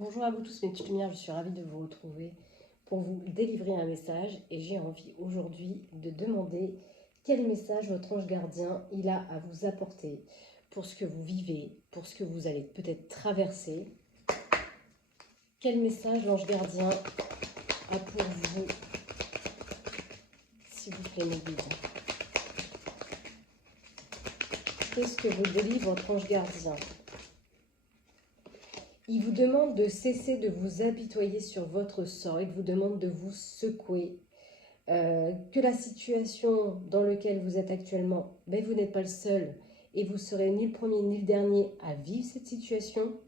Bonjour à vous tous mes petites lumières, je suis ravie de vous retrouver pour vous délivrer un message et j'ai envie aujourd'hui de demander quel message votre ange gardien il a à vous apporter pour ce que vous vivez, pour ce que vous allez peut-être traverser. Quel message l'ange gardien a pour vous, s'il vous plaît mes guides. Qu'est-ce que vous délivre votre ange gardien? Il vous demande de cesser de vous apitoyer sur votre sort, il vous demande de vous secouer, que la situation dans laquelle vous êtes actuellement, vous n'êtes pas le seul et vous serez ni le premier ni le dernier à vivre cette situation.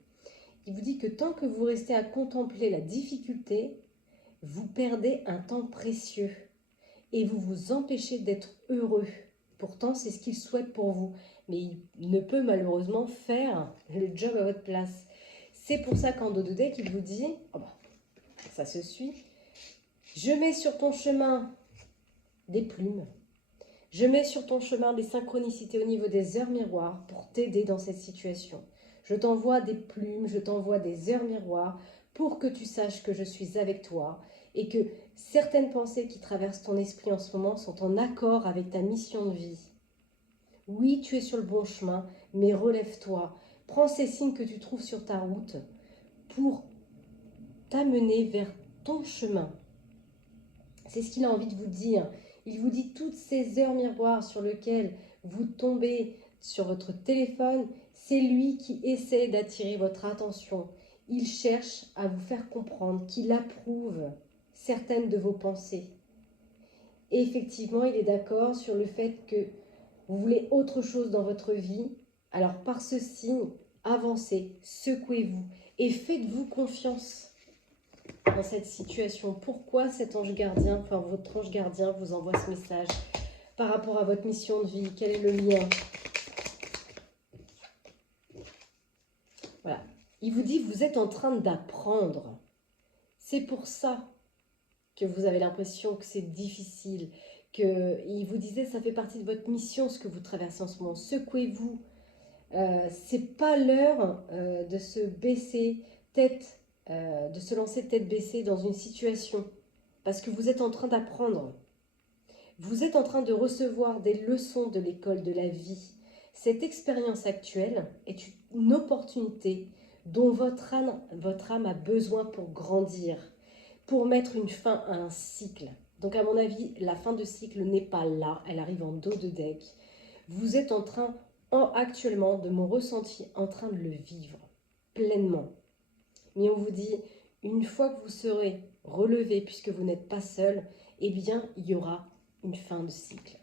Il vous dit que tant que vous restez à contempler la difficulté, vous perdez un temps précieux et vous vous empêchez d'être heureux. Pourtant, c'est ce qu'il souhaite pour vous, mais il ne peut malheureusement faire le job à votre place. C'est pour ça qu'en dos de deck, il vous dit, oh bah, ça se suit, je mets sur ton chemin des plumes, je mets sur ton chemin des synchronicités au niveau des heures miroirs pour t'aider dans cette situation. Je t'envoie des plumes, je t'envoie des heures miroirs pour que tu saches que je suis avec toi et que certaines pensées qui traversent ton esprit en ce moment sont en accord avec ta mission de vie. Oui, tu es sur le bon chemin, mais relève-toi. Prends ces signes que tu trouves sur ta route pour t'amener vers ton chemin. C'est ce qu'il a envie de vous dire. Il vous dit toutes ces heures miroirs sur lesquelles vous tombez sur votre téléphone, c'est lui qui essaie d'attirer votre attention. Il cherche à vous faire comprendre qu'il approuve certaines de vos pensées. Et effectivement, il est d'accord sur le fait que vous voulez autre chose dans votre vie. Alors par ce signe, avancez, secouez-vous et faites-vous confiance dans cette situation. Pourquoi cet ange gardien, enfin votre ange gardien vous envoie ce message par rapport à votre mission de vie? Quel est le lien? Voilà. Il vous dit, vous êtes en train d'apprendre. C'est pour ça que vous avez l'impression que c'est difficile. Il vous disait, ça fait partie de votre mission, ce que vous traversez en ce moment. Secouez-vous. C'est pas l'heure de se baisser tête, de se lancer tête baissée dans une situation. Parce que vous êtes en train d'apprendre. Vous êtes en train de recevoir des leçons de l'école de la vie. Cette expérience actuelle est une opportunité dont votre âme a besoin pour grandir, pour mettre une fin à un cycle. Donc à mon avis, la fin de cycle n'est pas là, elle arrive en dos de deck. Vous êtes en train, actuellement, de mon ressenti, en train de le vivre pleinement. Mais on vous dit, une fois que vous serez relevé, puisque vous n'êtes pas seul, eh bien, il y aura une fin de cycle.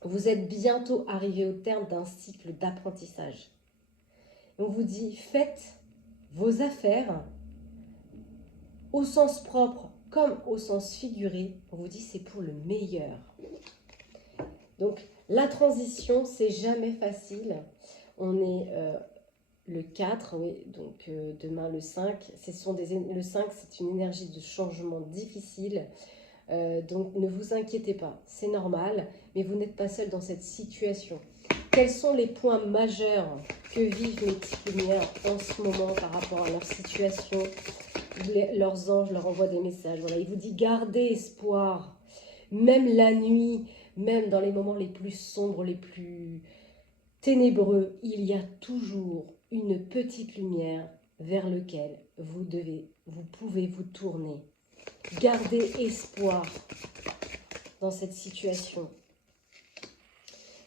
Vous êtes bientôt arrivé au terme d'un cycle d'apprentissage. On vous dit, faites vos affaires au sens propre comme au sens figuré. On vous dit, c'est pour le meilleur. Donc, la transition, c'est jamais facile. On est le 4, oui, donc demain le 5. Le 5, c'est une énergie de changement difficile. Donc ne vous inquiétez pas, c'est normal, mais vous n'êtes pas seul dans cette situation. Quels sont les points majeurs que vivent mes petites lumières en ce moment par rapport à leur situation? Leurs anges leur envoient des messages. Voilà, il vous dit gardez espoir, même la nuit, même dans les moments les plus sombres, les plus ténébreux, il y a toujours une petite lumière vers laquelle vous pouvez vous tourner. Gardez espoir dans cette situation.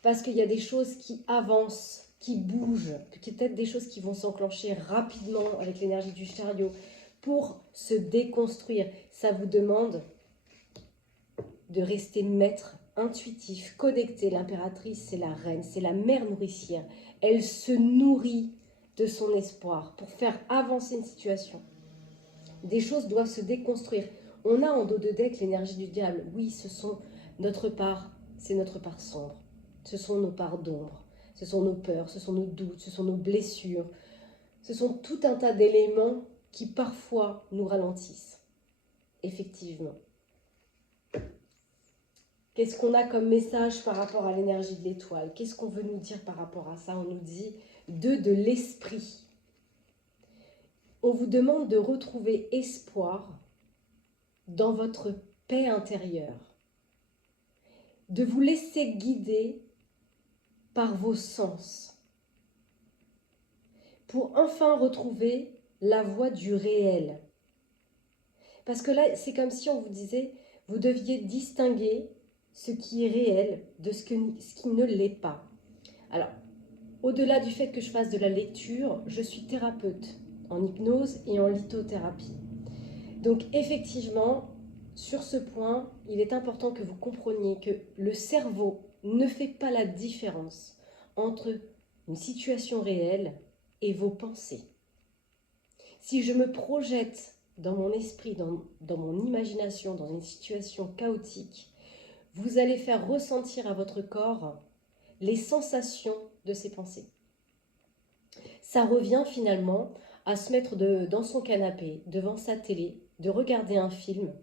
Parce qu'il y a des choses qui avancent, qui bougent, peut-être des choses qui vont s'enclencher rapidement avec l'énergie du chariot pour se déconstruire. Ça vous demande de rester maître, intuitif, connecté. L'impératrice, c'est la reine, c'est la mère nourricière. Elle se nourrit de son espoir pour faire avancer une situation. Des choses doivent se déconstruire. On a en dos de deck l'énergie du diable. Oui, ce sont notre part, c'est notre part sombre. Ce sont nos parts d'ombre. Ce sont nos peurs, ce sont nos doutes, ce sont nos blessures. Ce sont tout un tas d'éléments qui parfois nous ralentissent. Effectivement. Qu'est-ce qu'on a comme message par rapport à l'énergie de l'étoile? Qu'est-ce qu'on veut nous dire par rapport à ça? On nous dit de l'esprit. on vous demande de retrouver espoir dans votre paix intérieure, de vous laisser guider par vos sens, pour enfin retrouver la voie du réel. Parce que là, c'est comme si on vous disait, vous deviez distinguer ce qui est réel de ce qui ne l'est pas. Alors, au-delà du fait que je fasse de la lecture, je suis thérapeute en hypnose et en lithothérapie. Donc effectivement, sur ce point, il est important que vous compreniez que le cerveau ne fait pas la différence entre une situation réelle et vos pensées. Si je me projette dans mon esprit, dans mon imagination, dans une situation chaotique, vous allez faire ressentir à votre corps les sensations de ces pensées. Ça revient finalement à se mettre dans son canapé, devant sa télé, de regarder un film.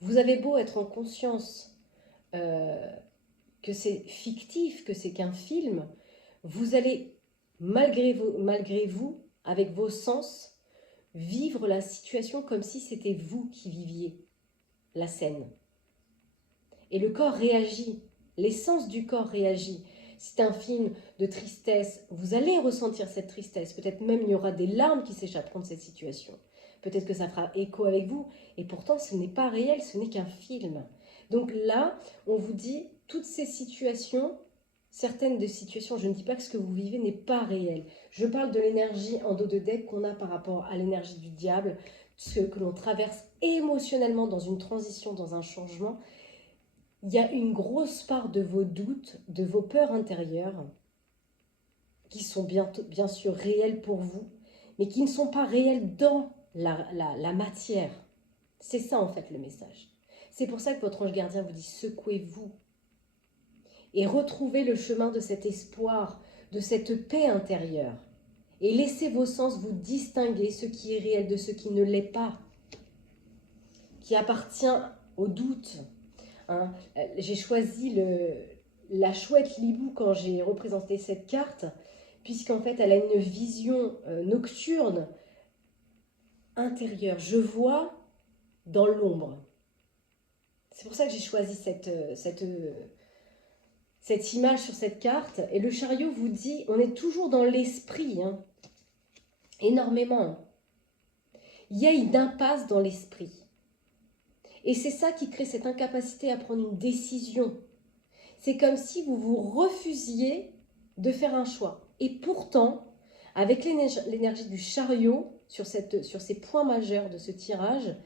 Vous avez beau être en conscience que c'est fictif, que c'est qu'un film, vous allez, malgré vous, avec vos sens, vivre la situation comme si c'était vous qui viviez la scène. Et le corps réagit, l'essence du corps réagit. Si c'est un film de tristesse, vous allez ressentir cette tristesse. Peut-être même il y aura des larmes qui s'échapperont de cette situation. Peut-être que ça fera écho avec vous. Et pourtant, ce n'est pas réel, ce n'est qu'un film. Donc là, on vous dit, toutes ces situations, certaines des situations, je ne dis pas que ce que vous vivez n'est pas réel. Je parle de l'énergie en dos de deck qu'on a par rapport à l'énergie du diable, ce que l'on traverse émotionnellement dans une transition, dans un changement. Il y a une grosse part de vos doutes, de vos peurs intérieures, qui sont bien sûr réelles pour vous, mais qui ne sont pas réelles dans la matière. C'est ça en fait le message. C'est pour ça que votre ange gardien vous dit secouez-vous et retrouvez le chemin de cet espoir, de cette paix intérieure. Et laissez vos sens vous distinguer ce qui est réel de ce qui ne l'est pas, qui appartient au doute. Hein. J'ai choisi la chouette Libou quand j'ai représenté cette carte, puisqu'en fait elle a une vision nocturne intérieure. Je vois dans l'ombre. C'est pour ça que j'ai choisi cette image sur cette carte. Et le chariot vous dit, on est toujours dans l'esprit, hein, énormément. Il y a une impasse dans l'esprit. Et c'est ça qui crée cette incapacité à prendre une décision. C'est comme si vous vous refusiez de faire un choix. Et pourtant, avec l'énergie du chariot, sur ces points majeurs de ce tirage,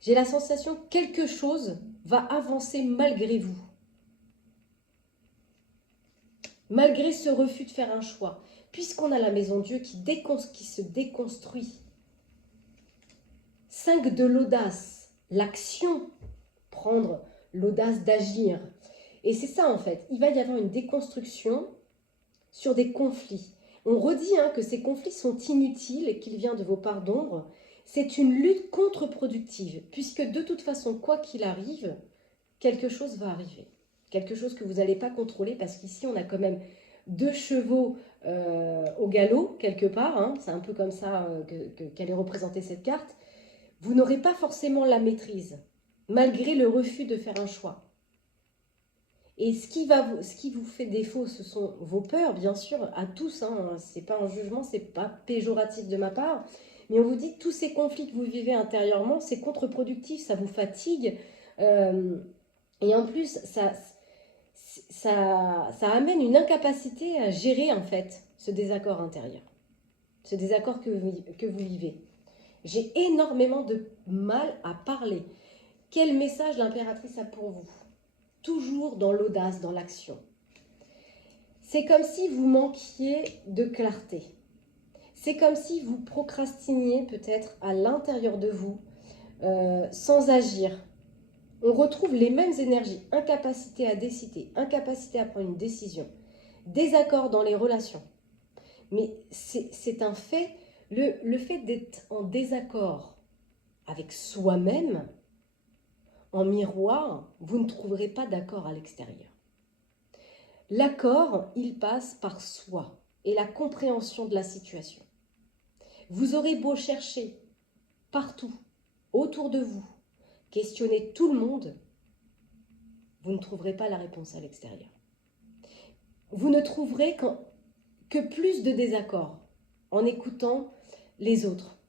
j'ai la sensation que quelque chose va avancer malgré vous. Malgré ce refus de faire un choix. Puisqu'on a la maison Dieu qui se déconstruit. 5 de l'audace, l'action, prendre l'audace d'agir. Et c'est ça en fait, il va y avoir une déconstruction sur des conflits. On redit que ces conflits sont inutiles et qu'il vient de vos parts d'ombre. C'est une lutte contre-productive, puisque de toute façon, quoi qu'il arrive, quelque chose va arriver. Quelque chose que vous n'allez pas contrôler, parce qu'ici, on a quand même 2 chevaux au galop, quelque part. Hein. C'est un peu comme ça qu'elle est représentée cette carte. Vous n'aurez pas forcément la maîtrise, malgré le refus de faire un choix. Et ce qui vous fait défaut, ce sont vos peurs, bien sûr, à tous. Hein. Ce n'est pas un jugement, ce n'est pas péjoratif de ma part. Mais on vous dit, tous ces conflits que vous vivez intérieurement, c'est contre-productif, ça vous fatigue. Et en plus, ça amène une incapacité à gérer, en fait, ce désaccord intérieur. Ce désaccord que vous vivez. J'ai énormément de mal à parler. Quel message l'impératrice a pour vous ? Toujours dans l'audace, dans l'action. C'est comme si vous manquiez de clarté. C'est comme si vous procrastiniez peut-être à l'intérieur de vous, sans agir. On retrouve les mêmes énergies, incapacité à décider, incapacité à prendre une décision, désaccord dans les relations. Mais c'est un fait, le fait d'être en désaccord avec soi-même, en miroir, vous ne trouverez pas d'accord à l'extérieur. L'accord, il passe par soi et la compréhension de la situation. Vous aurez beau chercher partout, autour de vous, questionnez tout le monde, vous ne trouverez pas la réponse à l'extérieur. Vous ne trouverez que plus de désaccords en écoutant les autres,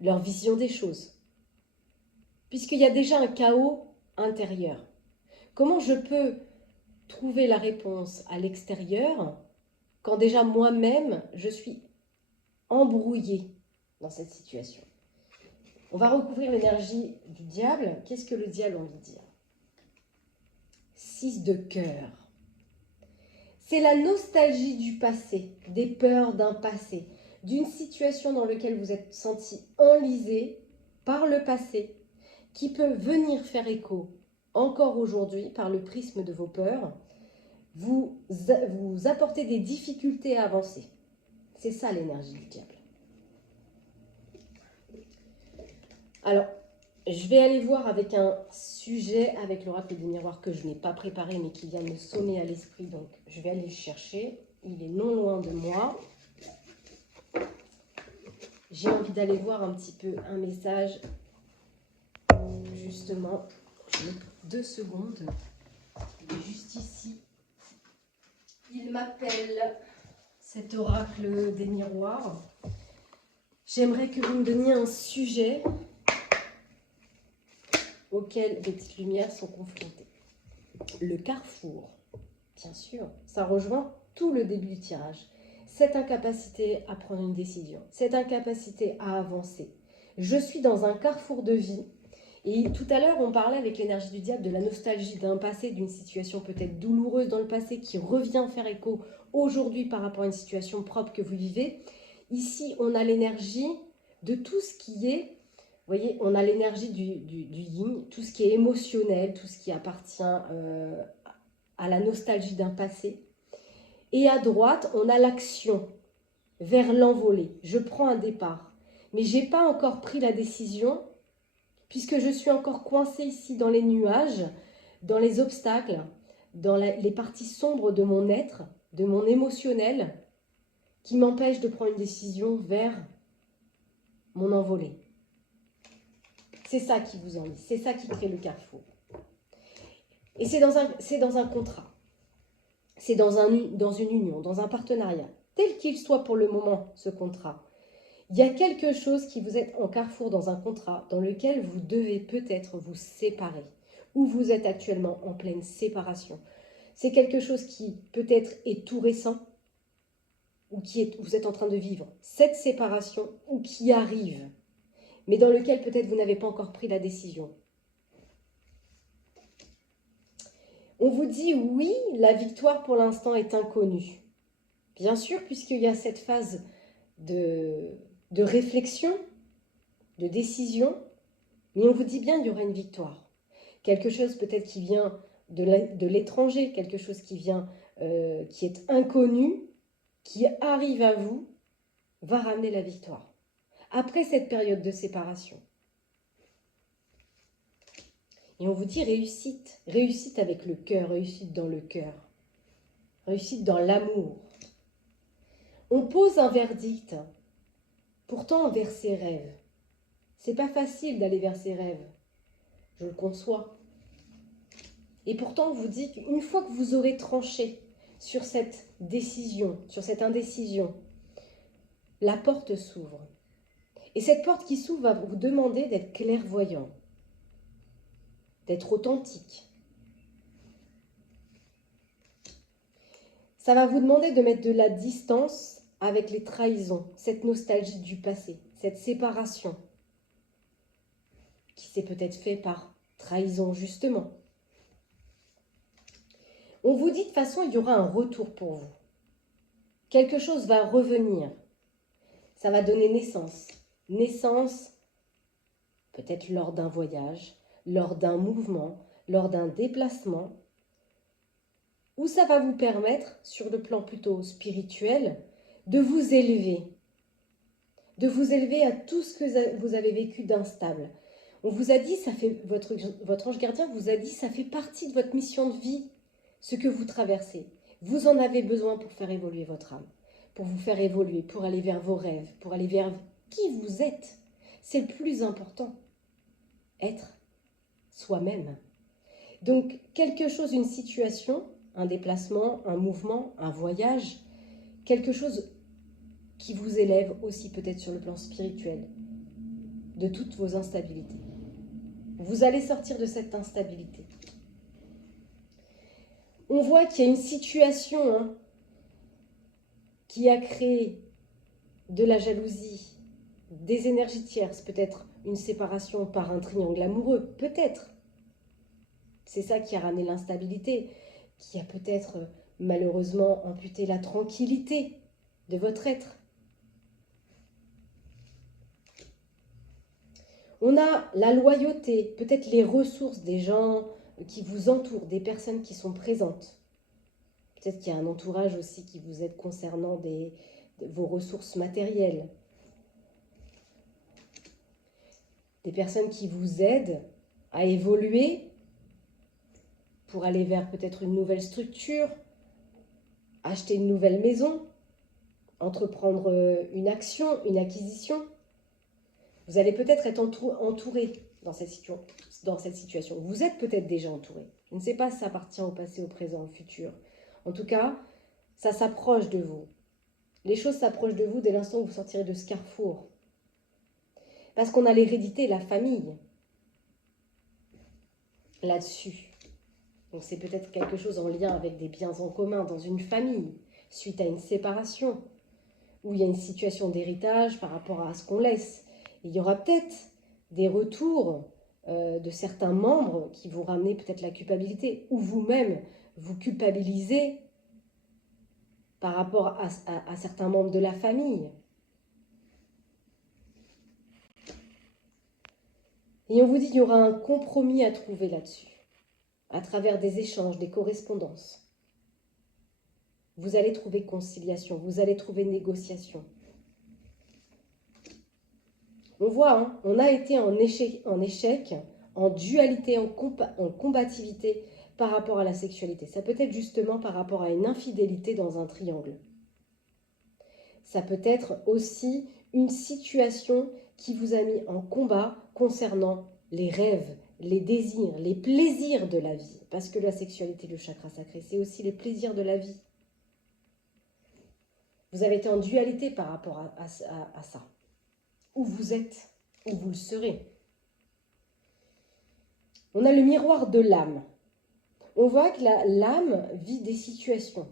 leur vision des choses, puisqu'il y a déjà un chaos intérieur. Comment je peux trouver la réponse à l'extérieur quand déjà moi-même je suis embrouillée dans cette situation? On va recouvrir l'énergie du diable. Qu'est-ce que le diable a envie de dire? 6 de cœur. C'est la nostalgie du passé, des peurs d'un passé, d'une situation dans laquelle vous êtes senti enlisé par le passé, qui peut venir faire écho encore aujourd'hui par le prisme de vos peurs, vous apporter des difficultés à avancer. C'est ça l'énergie du diable. Alors, je vais aller voir avec un sujet avec l'oracle du miroir que je n'ai pas préparé mais qui vient me sonner à l'esprit. Donc, je vais aller le chercher. Il est non loin de moi. J'ai envie d'aller voir un petit peu un message. Justement, je mets 2 secondes. Il est juste ici. Il m'appelle, cet oracle des miroirs. J'aimerais que vous me donniez un sujet auquel les petites lumières sont confrontées. Le carrefour, bien sûr, ça rejoint tout le début du tirage. Cette incapacité à prendre une décision, cette incapacité à avancer. Je suis dans un carrefour de vie. Et tout à l'heure, on parlait avec l'énergie du diable de la nostalgie d'un passé, d'une situation peut-être douloureuse dans le passé qui revient faire écho aujourd'hui par rapport à une situation propre que vous vivez. Ici, on a l'énergie de tout ce qui est, vous voyez, on a l'énergie du yin, tout ce qui est émotionnel, tout ce qui appartient à la nostalgie d'un passé. Et à droite, on a l'action vers l'envolée. Je prends un départ, mais je n'ai pas encore pris la décision puisque je suis encore coincée ici dans les nuages, dans les obstacles, dans les parties sombres de mon être, de mon émotionnel, qui m'empêchent de prendre une décision vers mon envolée. C'est ça qui vous enlise, c'est ça qui crée le carrefour. Et c'est dans un contrat, c'est dans une union, dans un partenariat, tel qu'il soit pour le moment, ce contrat. Il y a quelque chose qui vous êtes en carrefour dans un contrat dans lequel vous devez peut-être vous séparer, ou vous êtes actuellement en pleine séparation. C'est quelque chose qui peut-être est tout récent, ou vous êtes en train de vivre cette séparation, ou qui arrive, mais dans lequel peut-être vous n'avez pas encore pris la décision. On vous dit oui, la victoire pour l'instant est inconnue. Bien sûr, puisqu'il y a cette phase de réflexion, de décision, mais on vous dit bien qu'il y aura une victoire. Quelque chose peut-être qui vient de l'étranger, quelque chose qui vient, qui est inconnu, qui arrive à vous, va ramener la victoire. Après cette période de séparation. Et on vous dit réussite, réussite avec le cœur, réussite dans le cœur, réussite dans l'amour. On pose un verdict, pourtant vers ses rêves. C'est pas facile d'aller vers ses rêves, je le conçois. Et pourtant, on vous dit qu'une fois que vous aurez tranché sur cette décision, sur cette indécision, la porte s'ouvre. Et cette porte qui s'ouvre va vous demander d'être clairvoyant, d'être authentique. Ça va vous demander de mettre de la distance avec les trahisons, cette nostalgie du passé, cette séparation qui s'est peut-être fait par trahison justement. On vous dit de toute façon, il y aura un retour pour vous. Quelque chose va revenir. Ça va donner naissance. Naissance, peut-être lors d'un voyage, lors d'un mouvement, lors d'un déplacement, où ça va vous permettre, sur le plan plutôt spirituel, de vous élever à tout ce que vous avez vécu d'instable. On vous a dit, votre ange gardien vous a dit, ça fait partie de votre mission de vie, ce que vous traversez. Vous en avez besoin pour faire évoluer votre âme, pour vous faire évoluer, pour aller vers vos rêves, pour aller vers qui vous êtes. C'est le plus important. Être soi-même. Donc, quelque chose, une situation, un déplacement, un mouvement, un voyage, quelque chose qui vous élève aussi peut-être sur le plan spirituel de toutes vos instabilités. Vous allez sortir de cette instabilité. On voit qu'il y a une situation qui a créé de la jalousie, des énergies tierces, peut-être une séparation par un triangle amoureux, peut-être. C'est ça qui a ramené l'instabilité, qui a peut-être malheureusement amputé la tranquillité de votre être. On a la loyauté, peut-être les ressources des gens qui vous entourent, des personnes qui sont présentes. Peut-être qu'il y a un entourage aussi qui vous aide concernant vos ressources matérielles. Des personnes qui vous aident à évoluer pour aller vers peut-être une nouvelle structure, acheter une nouvelle maison, entreprendre une action, une acquisition. Vous allez peut-être être entouré dans cette situation. Vous êtes peut-être déjà entouré. Je ne sais pas si ça appartient au passé, au présent, au futur. En tout cas, ça s'approche de vous. Les choses s'approchent de vous dès l'instant où vous sortirez de ce carrefour. Parce qu'on a l'hérédité, la famille, là-dessus. Donc c'est peut-être quelque chose en lien avec des biens en commun dans une famille, suite à une séparation, où il y a une situation d'héritage par rapport à ce qu'on laisse. Et il y aura peut-être des retours de certains membres qui vont ramener peut-être la culpabilité, ou vous-même vous culpabilisez par rapport à certains membres de la famille. Et on vous dit qu'il y aura un compromis à trouver là-dessus, à travers des échanges, des correspondances. Vous allez trouver conciliation, vous allez trouver négociation. On voit, on a été en échec, en dualité, en combativité par rapport à la sexualité. Ça peut être justement par rapport à une infidélité dans un triangle. Ça peut être aussi une situation qui vous a mis en combat concernant les rêves, les désirs, les plaisirs de la vie. Parce que la sexualité, le chakra sacré, c'est aussi les plaisirs de la vie. Vous avez été en dualité par rapport à ça. Où vous êtes, où vous le serez. On a le miroir de l'âme. On voit que l'âme vit des situations,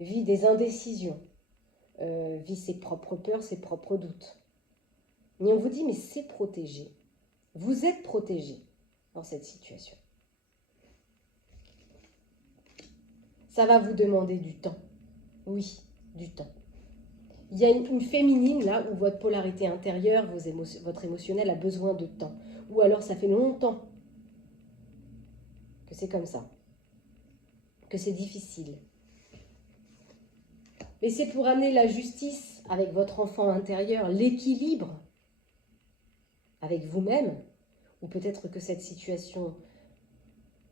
vit des indécisions, vit ses propres peurs, ses propres doutes. Mais on vous dit, mais c'est protégé. Vous êtes protégé dans cette situation. Ça va vous demander du temps. Oui, du temps. Il y a une féminine là où votre polarité intérieure, votre émotionnel a besoin de temps. Ou alors ça fait longtemps que c'est comme ça, que c'est difficile. Mais c'est pour amener la justice avec votre enfant intérieur, l'équilibre avec vous-même, ou peut-être que cette situation,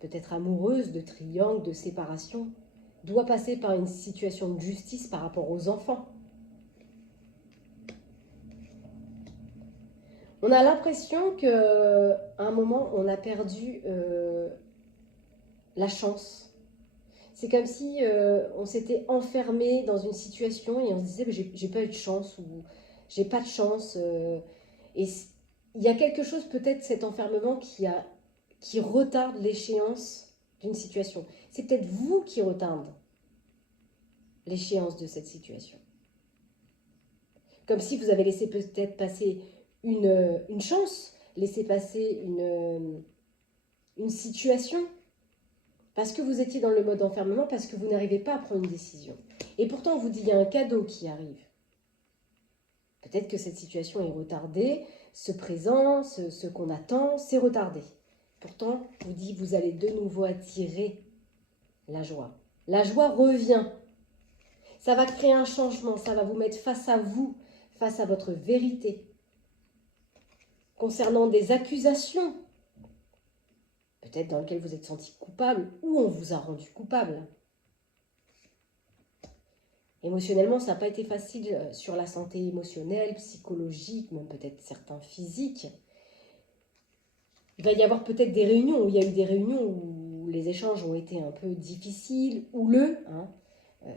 peut-être amoureuse, de triangle, de séparation, doit passer par une situation de justice par rapport aux enfants. On a l'impression qu'à un moment, on a perdu la chance. C'est comme si on s'était enfermé dans une situation et on se disait j'ai pas eu de chance ou j'ai pas de chance. Et il y a quelque chose peut-être cet enfermement qui retarde l'échéance d'une situation. C'est peut-être vous qui retarde l'échéance de cette situation. Comme si vous avez laissé peut-être passer une chance, laissé passer une situation, parce que vous étiez dans le mode enfermement, parce que vous n'arrivez pas à prendre une décision. Et pourtant, on vous dit, il y a un cadeau qui arrive. Peut-être que cette situation est retardée, ce présent, ce qu'on attend, c'est retardé. Pourtant, on vous dit, vous allez de nouveau attirer la joie. La joie revient. Ça va créer un changement, ça va vous mettre face à vous, face à votre vérité. Concernant des accusations, peut-être dans lesquelles vous êtes senti coupable ou on vous a rendu coupable. Émotionnellement, ça n'a pas été facile sur la santé émotionnelle, psychologique, même peut-être certains physiques. Il va y avoir peut-être des réunions où il y a eu des réunions où les échanges ont été un peu difficiles, houleux, hein,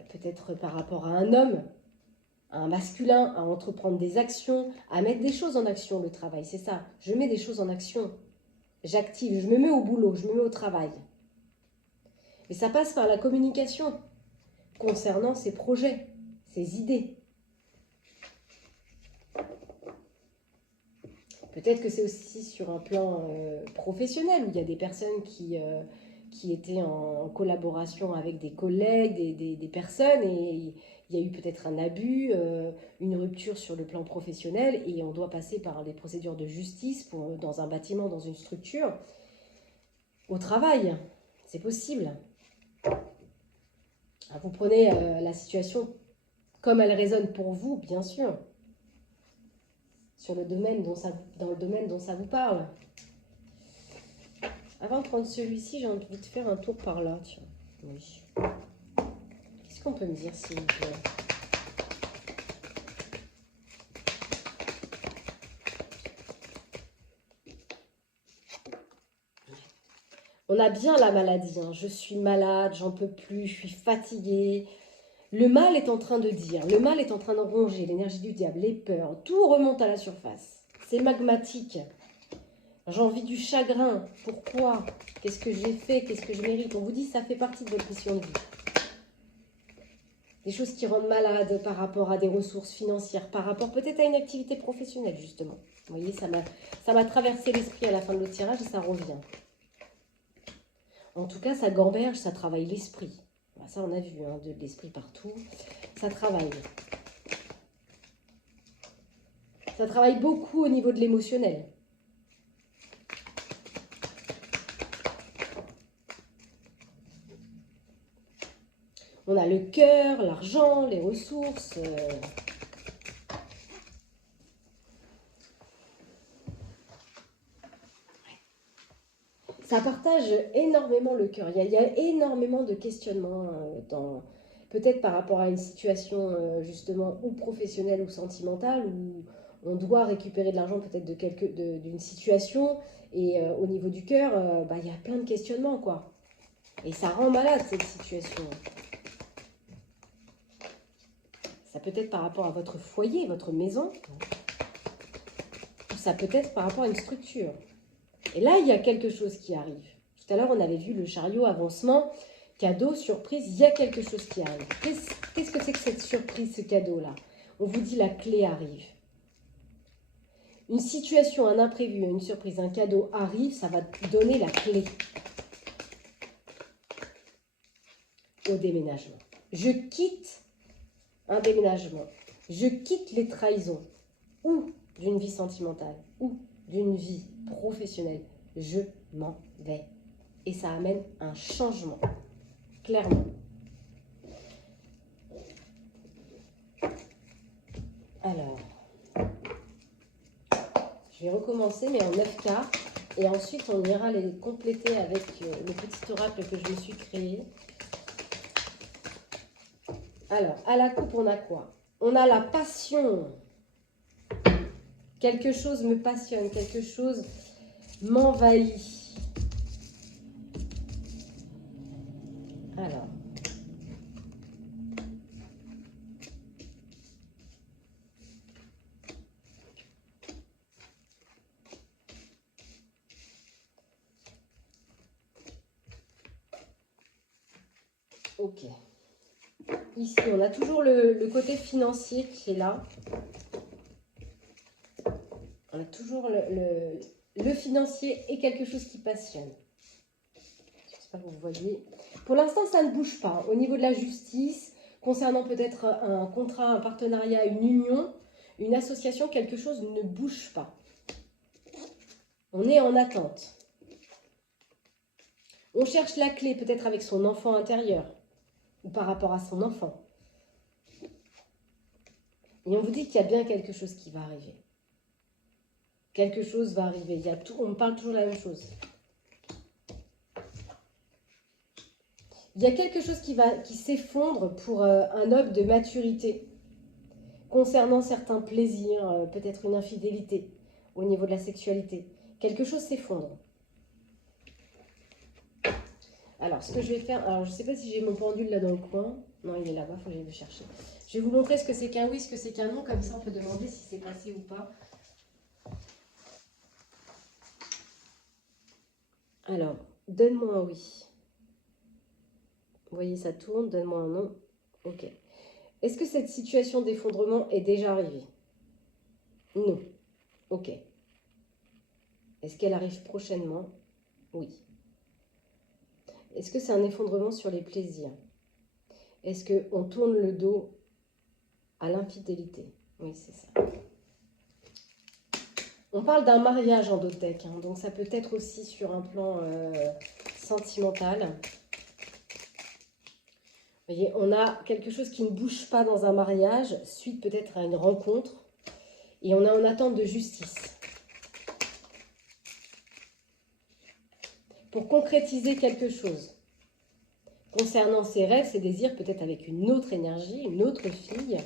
peut-être par rapport à un homme, à un masculin, à entreprendre des actions, à mettre des choses en action, le travail, c'est ça. Je mets des choses en action, j'active, je me mets au boulot, je me mets au travail. Mais ça passe par la communication concernant ces projets, ces idées. Peut-être que c'est aussi sur un plan professionnel, où il y a des personnes qui étaient en collaboration avec des collègues, des personnes, et il y a eu peut-être un abus, une rupture sur le plan professionnel, et on doit passer par les procédures de justice dans un bâtiment, dans une structure, au travail. C'est possible. Vous prenez la situation comme elle résonne pour vous, bien sûr, sur le domaine dans le domaine dont ça vous parle. Avant de prendre celui-ci, j'ai envie de faire un tour par là. Tiens. Oui. Qu'est-ce qu'on peut me dire, s'il vous plaît? On a bien la maladie. Hein. Je suis malade, j'en peux plus, je suis fatiguée. Le mal est en train de dire, le mal est en train de ronger, l'énergie du diable, les peurs, tout remonte à la surface. C'est magmatique. J'ai envie du chagrin. Pourquoi? Qu'est-ce que j'ai fait? Qu'est-ce que je mérite? On vous dit que ça fait partie de votre mission de vie. Des choses qui rendent malade par rapport à des ressources financières, par rapport peut-être à une activité professionnelle, justement. Vous voyez, ça m'a traversé l'esprit à la fin de l'autre tirage et ça revient. En tout cas, ça gamberge, ça travaille l'esprit. Ça, on a vu, hein, de l'esprit partout. Ça travaille. Ça travaille beaucoup au niveau de l'émotionnel. On a le cœur, l'argent, les ressources. Ça partage énormément le cœur. Il y a énormément de questionnements peut-être par rapport à une situation justement ou professionnelle ou sentimentale où on doit récupérer de l'argent peut-être d'une situation et au niveau du cœur, il y a plein de questionnements quoi. Et ça rend malade cette situation. Ça peut être par rapport à votre foyer, votre maison, ou ça peut être par rapport à une structure. Et là, il y a quelque chose qui arrive. Tout à l'heure, on avait vu le chariot avancement, cadeau, surprise, il y a quelque chose qui arrive. Qu'est-ce que c'est que cette surprise, ce cadeau-là? On vous dit la clé arrive. Une situation, un imprévu, une surprise, un cadeau arrive, ça va donner la clé au déménagement. Je quitte un déménagement. Je quitte les trahisons ou d'une vie sentimentale ou d'une vie professionnelle. Je m'en vais. Et ça amène un changement, clairement. Alors, je vais recommencer, mais en 9 cartes. Et ensuite, on ira les compléter avec le petit oracle que je me suis créé. Alors, à la coupe, on a quoi? On a la passion. Quelque chose me passionne, quelque chose m'envahit. Alors. Ok. Ici, on a toujours le côté financier qui est là. On a toujours le financier et quelque chose qui passionne. J'espère que vous voyez. Pour l'instant, ça ne bouge pas. Au niveau de la justice, concernant peut-être un contrat, un partenariat, une union, une association, quelque chose ne bouge pas. On est en attente. On cherche la clé peut-être avec son enfant intérieur ou par rapport à son enfant. Et on vous dit qu'il y a bien quelque chose qui va arriver. Quelque chose va arriver. On parle toujours de la même chose. Il y a quelque chose qui s'effondre pour un homme de maturité concernant certains plaisirs, peut-être une infidélité au niveau de la sexualité. Quelque chose s'effondre. Alors, ce que je vais faire... Alors, je ne sais pas si j'ai mon pendule là dans le coin. Non, il est là-bas, il faut que j'aille le chercher. Je vais vous montrer ce que c'est qu'un oui, ce que c'est qu'un non. Comme ça, on peut demander si c'est passé ou pas. Alors, donne-moi un oui. Vous voyez, ça tourne. Donne-moi un non. Ok. Est-ce que cette situation d'effondrement est déjà arrivée? Non. Ok. Est-ce qu'elle arrive prochainement? Oui. Est-ce que c'est un effondrement sur les plaisirs? Est-ce qu'on tourne le dos à l'infidélité? Oui, c'est ça. On parle d'un mariage en dothèque, hein, donc ça peut être aussi sur un plan sentimental. Vous voyez, on a quelque chose qui ne bouge pas dans un mariage, suite peut-être à une rencontre, et on est en attente de justice. Pour concrétiser quelque chose. Concernant ses rêves, ses désirs, peut-être avec une autre énergie, une autre fille.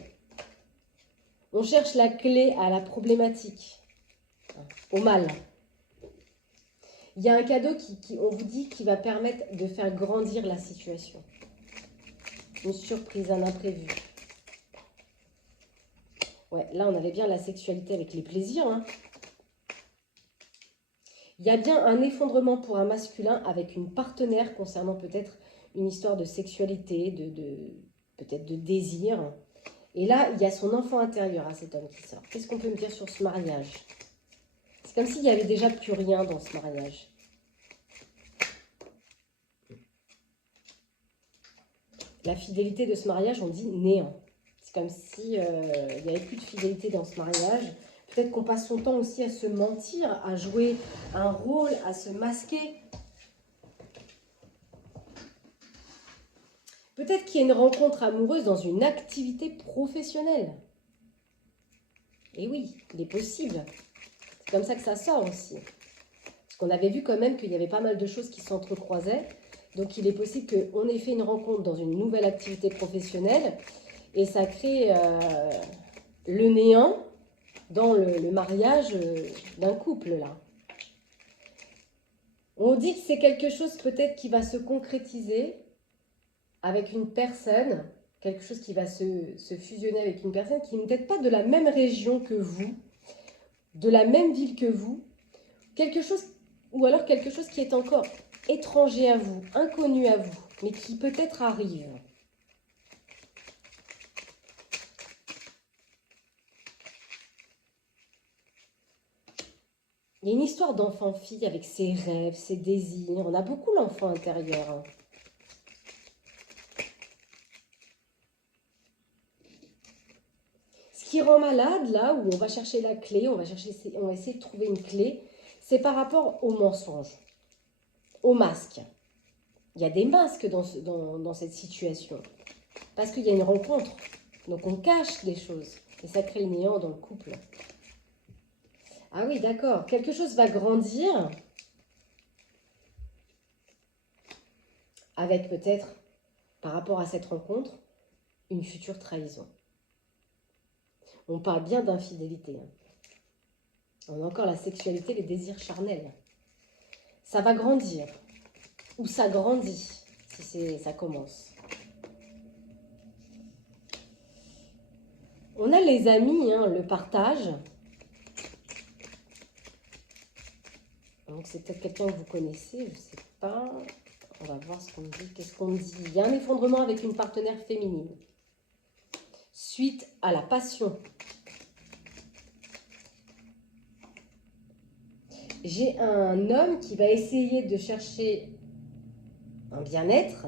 On cherche la clé à la problématique, au mal. Il y a un cadeau on vous dit, qui va permettre de faire grandir la situation. Une surprise, un imprévu. Ouais, là, on avait bien la sexualité avec les plaisirs. Hein. Il y a bien un effondrement pour un masculin avec une partenaire concernant peut-être une histoire de sexualité, peut-être de désir. Et là, il y a son enfant intérieur à cet homme qui sort. Qu'est-ce qu'on peut me dire sur ce mariage? C'est comme s'il n'y avait déjà plus rien dans ce mariage. La fidélité de ce mariage, on dit néant. C'est comme si il n'y avait plus de fidélité dans ce mariage. Peut-être qu'on passe son temps aussi à se mentir, à jouer un rôle, à se masquer. Peut-être qu'il y a une rencontre amoureuse dans une activité professionnelle. Et oui, il est possible. C'est comme ça que ça sort aussi. Parce qu'on avait vu quand même qu'il y avait pas mal de choses qui s'entrecroisaient. Donc il est possible qu'on ait fait une rencontre dans une nouvelle activité professionnelle et ça crée le néant dans le mariage d'un couple là. On dit que c'est quelque chose peut-être qui va se concrétiser avec une personne, quelque chose qui va se fusionner avec une personne qui n'est peut-être pas de la même région que vous, de la même ville que vous, quelque chose, ou alors quelque chose qui est encore étranger à vous, inconnu à vous, mais qui peut-être arrive. Il y a une histoire d'enfant-fille avec ses rêves, ses désirs. On a beaucoup l'enfant intérieur. Hein. Ce qui rend malade, là où on va chercher la clé, on va essayer de trouver une clé, c'est par rapport au mensonge, au masque. Il y a des masques dans cette situation. Parce qu'il y a une rencontre. Donc on cache des choses. Et ça crée le néant dans le couple. Ah oui, d'accord. Quelque chose va grandir avec peut-être, par rapport à cette rencontre, une future trahison. On parle bien d'infidélité. Hein. On a encore la sexualité, les désirs charnels. Ça va grandir. Ou ça grandit, si ça commence. On a les amis, hein, le partage. Donc c'est peut-être quelqu'un que vous connaissez, je ne sais pas. On va voir ce qu'on dit. Qu'est-ce qu'on dit? Il y a un effondrement avec une partenaire féminine. Suite à la passion. J'ai un homme qui va essayer de chercher un bien-être,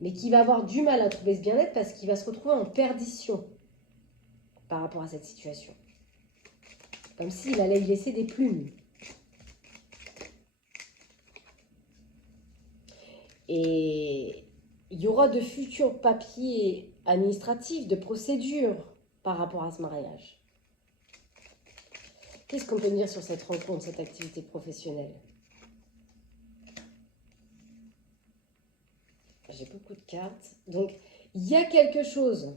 mais qui va avoir du mal à trouver ce bien-être parce qu'il va se retrouver en perdition par rapport à cette situation. Comme s'il allait y laisser des plumes. Et il y aura de futurs papiers administratifs, de procédures par rapport à ce mariage. Qu'est-ce qu'on peut dire sur cette rencontre, cette activité professionnelle? j'ai beaucoup de cartes. Donc, il y a quelque chose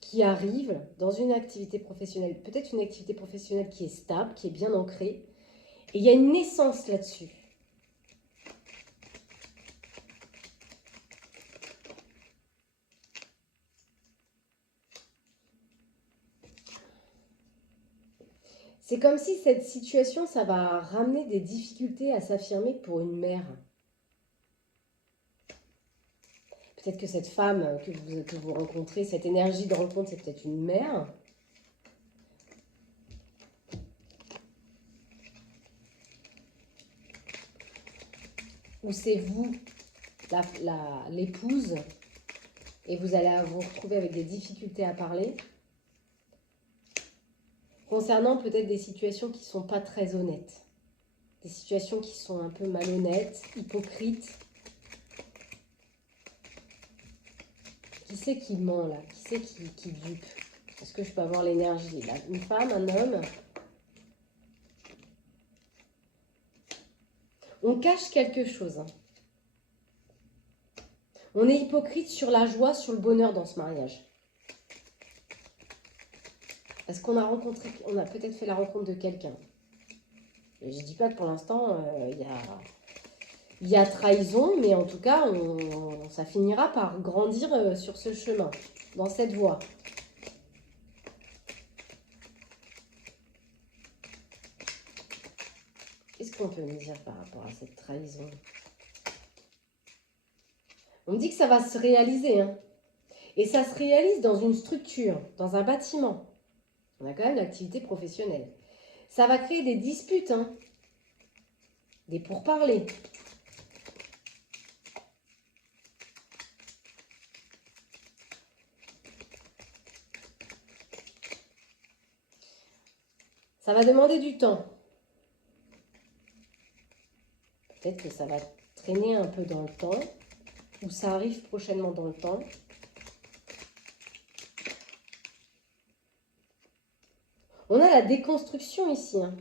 qui arrive dans une activité professionnelle, peut-être une activité professionnelle qui est stable, qui est bien ancrée, et il y a une naissance là-dessus. C'est comme si cette situation, ça va ramener des difficultés à s'affirmer pour une mère. Peut-être que cette femme que vous rencontrez, cette énergie de rencontre, c'est peut-être une mère. Ou c'est vous, l'épouse, et vous allez vous retrouver avec des difficultés à parler. Concernant peut-être des situations qui ne sont pas très honnêtes. Des situations qui sont un peu malhonnêtes, hypocrites. Qui c'est qui ment là? Qui c'est qui dupe? Est-ce que je peux avoir l'énergie là? Une femme, un homme? On cache quelque chose. Hein. On est hypocrite sur la joie, sur le bonheur dans ce mariage. Parce qu'on a on a peut-être fait la rencontre de quelqu'un. Je ne dis pas que pour l'instant, il y a trahison, mais en tout cas, ça finira par grandir sur ce chemin, dans cette voie. Qu'est-ce qu'on peut me dire par rapport à cette trahison? On me dit que ça va se réaliser. Hein. Et ça se réalise dans une structure, dans un bâtiment. On a quand même l'activité professionnelle. Ça va créer des disputes, hein, des pourparlers. Ça va demander du temps. Peut-être que ça va traîner un peu dans le temps, ou ça arrive prochainement dans le temps. On a la déconstruction ici. Hein.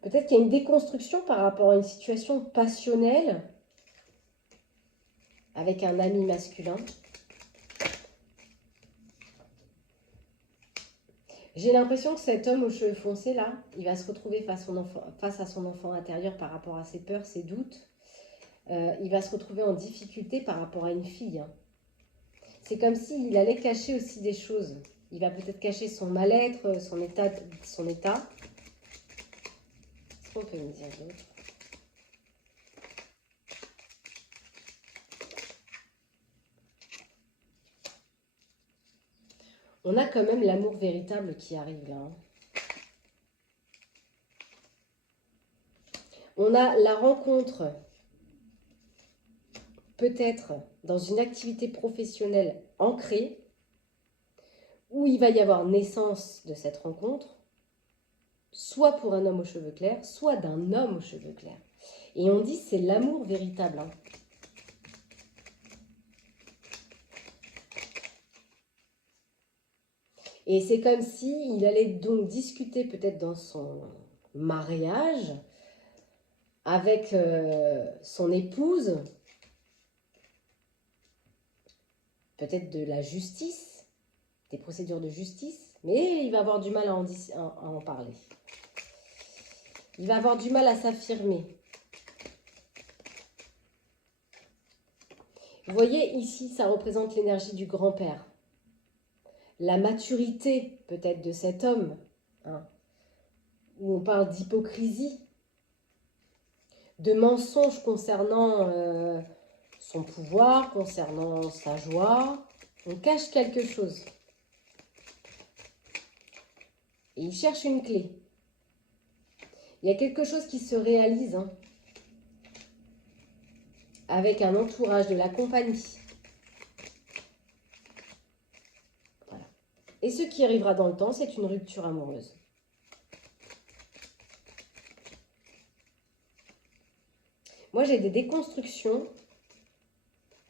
Peut-être qu'il y a une déconstruction par rapport à une situation passionnelle avec un ami masculin. J'ai l'impression que cet homme aux cheveux foncés, là, il va se retrouver face à son enfant intérieur par rapport à ses peurs, ses doutes. Il va se retrouver en difficulté par rapport à une fille. Hein. C'est comme s'il allait cacher aussi des choses. Il va peut-être cacher son mal-être, son état. Qu'est-ce qu'on peut me dire d'autre? On a quand même l'amour véritable qui arrive là. Hein. On a la rencontre, peut-être dans une activité professionnelle ancrée, où il va y avoir naissance de cette rencontre, soit pour un homme aux cheveux clairs, soit d'un homme aux cheveux clairs. Et on dit c'est l'amour véritable. Hein. Et c'est comme s'il allait donc discuter peut-être dans son mariage avec son épouse, peut-être de la justice, des procédures de justice, mais il va avoir du mal à en parler. Il va avoir du mal à s'affirmer. Vous voyez, ici, ça représente l'énergie du grand-père. La maturité, peut-être, de cet homme, hein, où on parle d'hypocrisie, de mensonges concernant son pouvoir, concernant sa joie. On cache quelque chose. Et il cherche une clé. Il y a quelque chose qui se réalise hein, avec un entourage de la compagnie. Voilà. Et ce qui arrivera dans le temps, c'est une rupture amoureuse. Moi, j'ai des déconstructions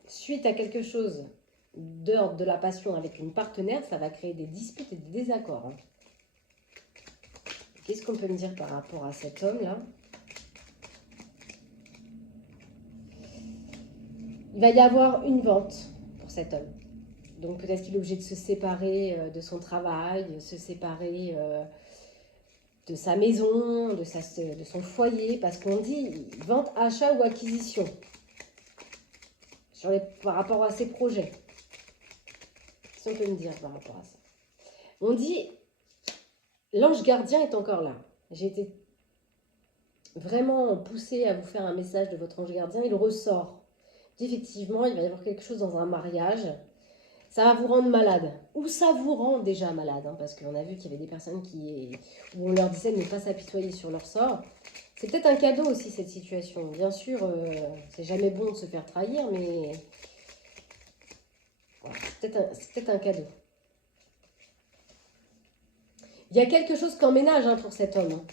suite à quelque chose d'ordre de la passion avec une partenaire. Ça va créer des disputes et des désaccords. Hein. Qu'est-ce qu'on peut me dire par rapport à cet homme-là? Il va y avoir une vente pour cet homme. Donc peut-être qu'il est obligé de se séparer de son travail, de se séparer de sa maison, de son foyer, parce qu'on dit vente, achat ou acquisition par rapport à ses projets. Si on peut me dire par rapport à ça. On dit, l'ange gardien est encore là. J'ai été vraiment poussée à vous faire un message de votre ange gardien. Il ressort. Effectivement, il va y avoir quelque chose dans un mariage. Ça va vous rendre malade. Ou ça vous rend déjà malade. Hein, parce qu'on a vu qu'il y avait des personnes où on leur disait de ne pas s'apitoyer sur leur sort. C'est peut-être un cadeau aussi, cette situation. Bien sûr, c'est jamais bon de se faire trahir, mais voilà, c'est peut-être un cadeau. Il y a quelque chose qu'en ménage hein, pour cet homme. Hein.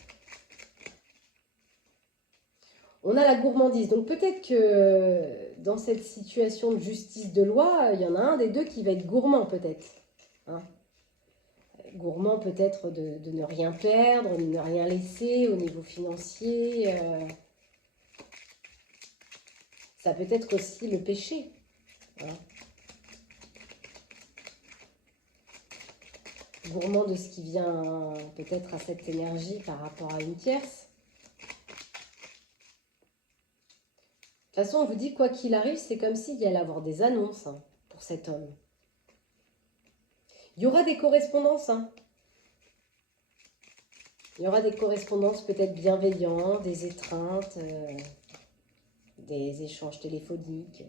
On a la gourmandise. Donc peut-être que dans cette situation de justice de loi, il y en a un des deux qui va être gourmand peut-être. Hein. Gourmand peut-être de ne rien perdre, de ne rien laisser au niveau financier. Ça peut être aussi le péché. Hein. Gourmand de ce qui vient peut-être à cette énergie par rapport à une tierce. De toute façon, on vous dit, quoi qu'il arrive, c'est comme s'il y allait avoir des annonces hein, pour cet homme. Il y aura des correspondances. Hein. Il y aura des correspondances peut-être bienveillantes, des étreintes, des échanges téléphoniques.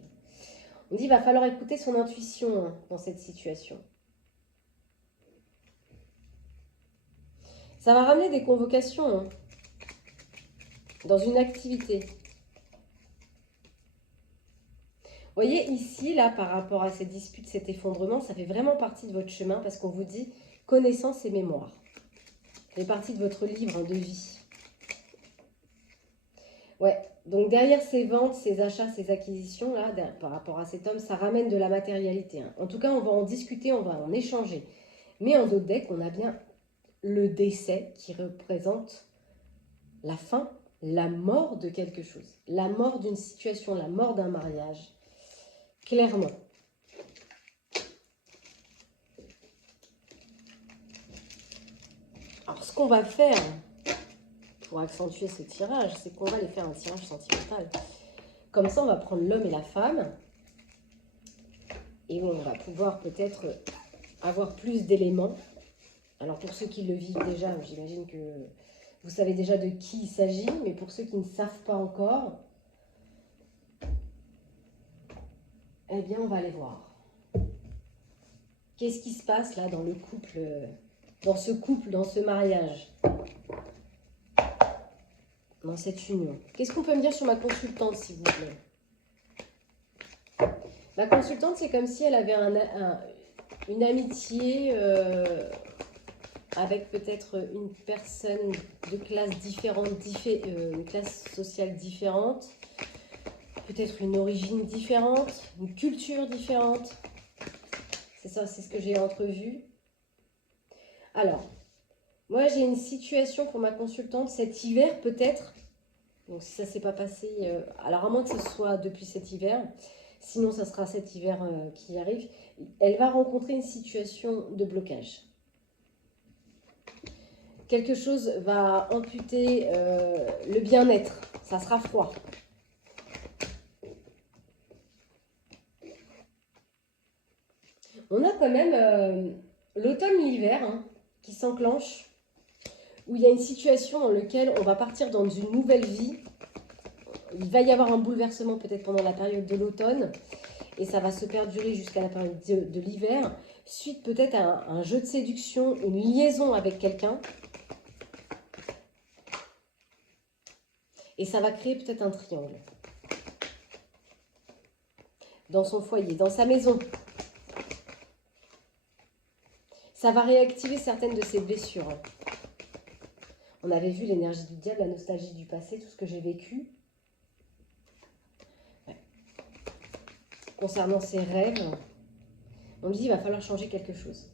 On dit, il va falloir écouter son intuition hein, dans cette situation. Ça va ramener des convocations hein, dans une activité. Vous voyez, ici, là, par rapport à ces disputes, cet effondrement, ça fait vraiment partie de votre chemin parce qu'on vous dit connaissance et mémoire. Ça fait partie de votre livre de vie. Ouais, donc derrière ces ventes, ces achats, ces acquisitions, là, par rapport à cet homme, ça ramène de la matérialité. Hein. En tout cas, on va en discuter, on va en échanger. Mais en d'autres decks, on a bien le décès qui représente la fin, la mort de quelque chose. La mort d'une situation, la mort d'un mariage. Clairement. Alors, ce qu'on va faire pour accentuer ce tirage, c'est qu'on va aller faire un tirage sentimental. Comme ça, on va prendre l'homme et la femme. Et on va pouvoir peut-être avoir plus d'éléments. Alors, pour ceux qui le vivent déjà, j'imagine que vous savez déjà de qui il s'agit. Mais pour ceux qui ne savent pas encore, eh bien, on va aller voir. Qu'est-ce qui se passe là dans le couple, dans ce mariage, dans cette union? Qu'est-ce qu'on peut me dire sur ma consultante, s'il vous plaît? Ma consultante, c'est comme si elle avait une amitié avec peut-être une personne de classe différente, une classe sociale différente, peut-être une origine différente, une culture différente. C'est ça, c'est ce que j'ai entrevu. Alors, moi j'ai une situation pour ma consultante cet hiver peut-être. Donc si ça ne s'est pas passé, alors à moins que ce soit depuis cet hiver, sinon ça sera cet hiver qui arrive, elle va rencontrer une situation de blocage. Quelque chose va amputer le bien-être, ça sera froid. On a quand même l'automne-l'hiver hein, qui s'enclenche, où il y a une situation dans laquelle on va partir dans une nouvelle vie. Il va y avoir un bouleversement peut-être pendant la période de l'automne, et ça va se perdurer jusqu'à la période de l'hiver, suite peut-être à un jeu de séduction, une liaison avec quelqu'un. Et ça va créer peut-être un triangle. Dans son foyer, dans sa maison. Ça va réactiver certaines de ses blessures. On avait vu l'énergie du diable, la nostalgie du passé, tout ce que j'ai vécu. Ouais. Concernant ses rêves, on lui dit qu'il va falloir changer quelque chose.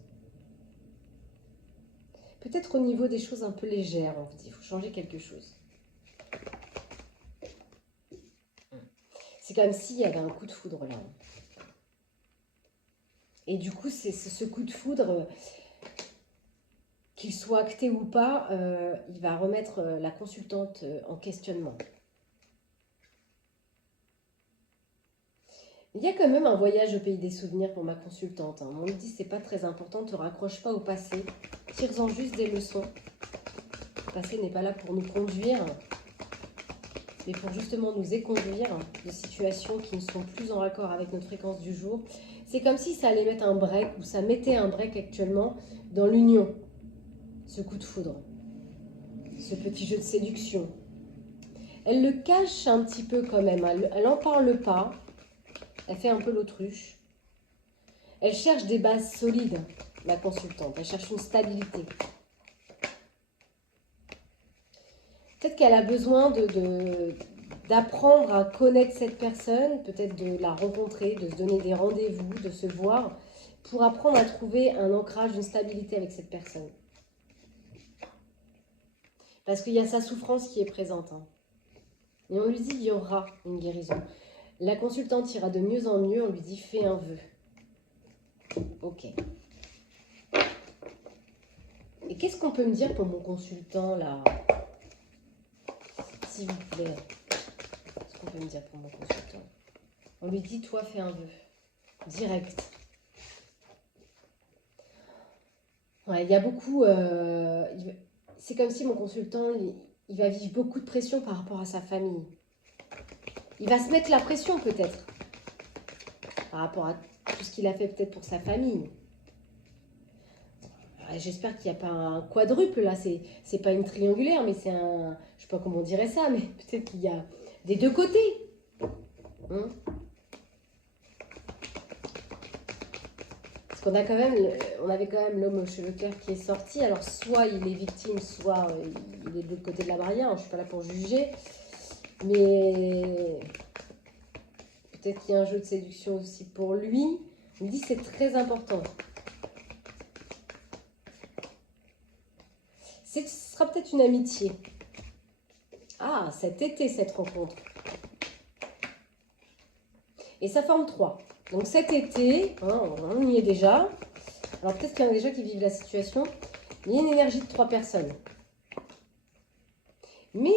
Peut-être au niveau des choses un peu légères, on vous dit, il faut changer quelque chose. C'est comme s'il y avait un coup de foudre là. Et du coup, c'est ce coup de foudre, qu'il soit acté ou pas, il va remettre la consultante en questionnement. Il y a quand même un voyage au pays des souvenirs pour ma consultante. Hein. On lui dit c'est pas très important, ne te raccroche pas au passé. Tire-en juste des leçons. Le passé n'est pas là pour nous conduire, mais pour justement nous éconduire de situations qui ne sont plus en raccord avec notre fréquence du jour. C'est comme si ça allait mettre un break, ou ça mettait un break actuellement dans l'union. Ce coup de foudre. Ce petit jeu de séduction. Elle le cache un petit peu quand même. Elle n'en parle pas. Elle fait un peu l'autruche. Elle cherche des bases solides, la consultante. Elle cherche une stabilité. Peut-être qu'elle a besoin d'apprendre à connaître cette personne, peut-être de la rencontrer, de se donner des rendez-vous, de se voir, pour apprendre à trouver un ancrage, une stabilité avec cette personne. Parce qu'il y a sa souffrance qui est présente. Hein. Et on lui dit, il y aura une guérison. La consultante ira de mieux en mieux, on lui dit, fais un vœu. Ok. Et qu'est-ce qu'on peut me dire pour mon consultant, là? S'il vous plaît. Qu'est-ce qu'on peut me dire pour mon consultant? On lui dit, toi, fais un vœu. Direct. Ouais, il y a beaucoup... c'est comme si mon consultant, il va vivre beaucoup de pression par rapport à sa famille. Il va se mettre la pression, peut-être. Par rapport à tout ce qu'il a fait, peut-être, pour sa famille. J'espère qu'il n'y a pas un quadruple là, c'est pas une triangulaire, mais c'est un, je sais pas comment on dirait ça, mais peut-être qu'il y a des deux côtés. Hein, parce qu'on a quand même, on avait quand même l'homme aux cheveux clairs qui est sorti. Alors soit il est victime, soit il est de l'autre côté de la barrière. Je suis pas là pour juger, mais peut-être qu'il y a un jeu de séduction aussi pour lui. Il me dit c'est très important. Ce sera peut-être une amitié. Ah, cet été, cette rencontre. Et ça forme 3. Donc cet été, hein, on y est déjà. Alors peut-être qu'il y en a déjà qui vivent la situation. Il y a une énergie de 3 personnes. Mais